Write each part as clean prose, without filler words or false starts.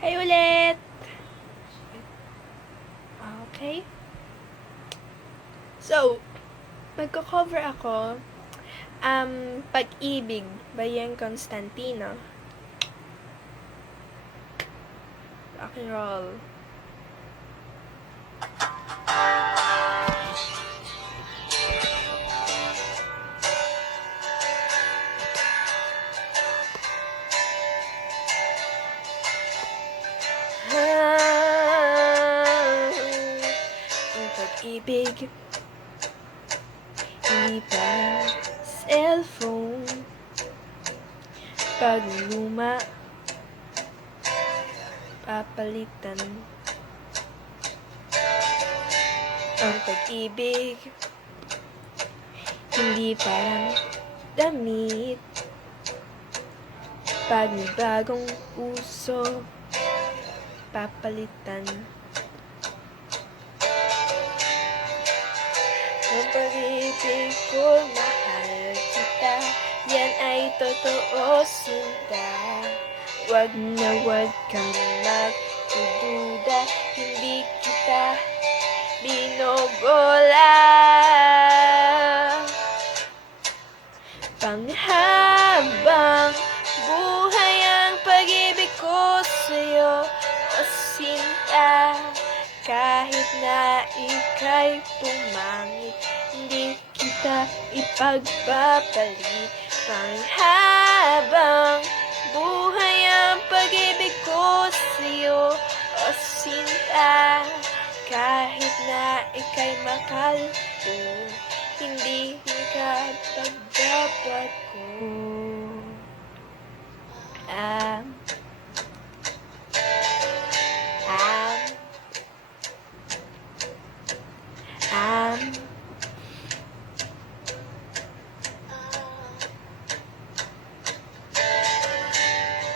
Hi ulit! Okay. So, magko-cover ako Pag-ibig by Yang Constantino. Rock and roll. Ang pag-ibig hindi parang cellphone. Pag luma, papalitan. Ang pag-ibig hindi parang damit. Pag may bagong uso, papalitan. Ang pag-ibig ko, mahal kita, yan ay totoo, sinta. Wag na wag kang magdududa, hindi kita binobola. Panghabang buhay ang pag-ibig ko sa'yo, o sinta. Kahit na ika'y pumangit, hindi kita ipagpapalit. Panghabang buhay ang pag-ibig ko sa'yo, o sinta. Kahit na ika'y makalpo, hindi ka pagdapat ko.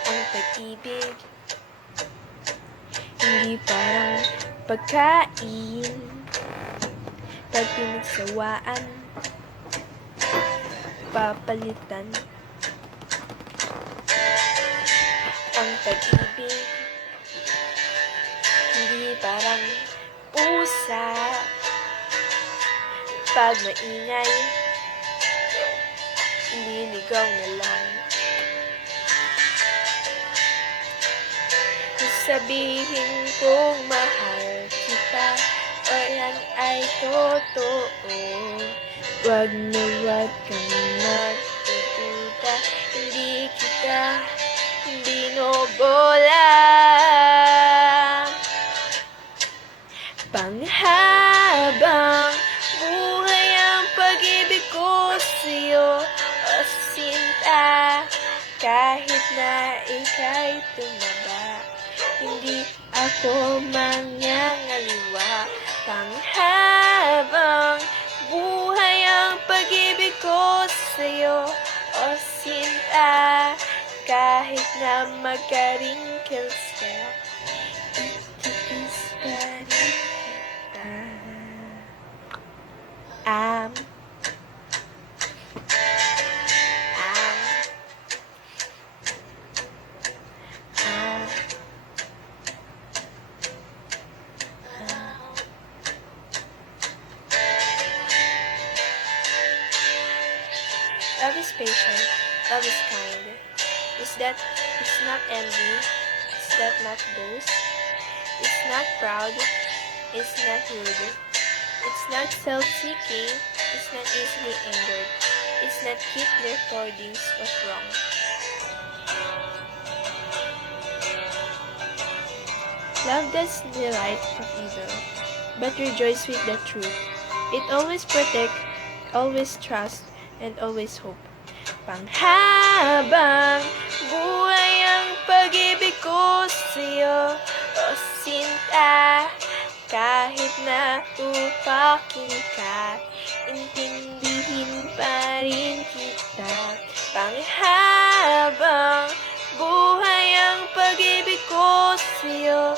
Ang pag-ibig hindi parang pagkain. Pag pinagsawaan, papalitan. Ang pag-ibig hindi parang pusa. Pag maingay, liligaw na lang. Sabihin kong mahal kita, o yan ay totoo. Wag na wag kang magdududa, hindi kita binobola. Panghabang buhay ang pag-ibig ko sa'yo, o sinta. Kahit na ika'y tumaba, hindi ako mangangaliwa. Panghabang buhay ang pag-ibig ko sa'yo, o sinta. Kahit na magka-wrinkles ka, ititiis pa rin kita. Love is patient, love is kind. It's not envy, it's not boast. It's not proud, it's not rude. It's not self-seeking, it's not easily angered. It's not keep recordings of wrong. Love does delight of evil, but rejoice with the truth. It always protect, always trust, and always hope. Panghabang buhay ang pag-ibig ko sa'yo, o sinta. Kahit na upakin ka, intindihin pa rin kita. Panghabang buhay ang pag-ibig ko sa'yo,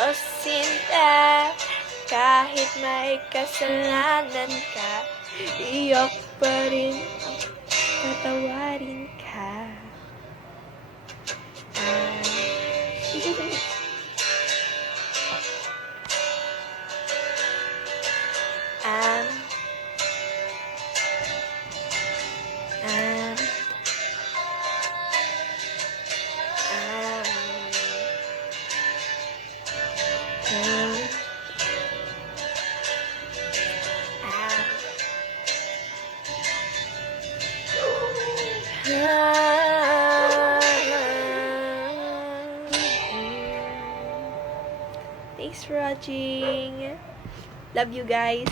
o sinta. Kahit may kasalanan ka, iyak pa rin, tatawarin ka. Thanks for watching. Love you guys.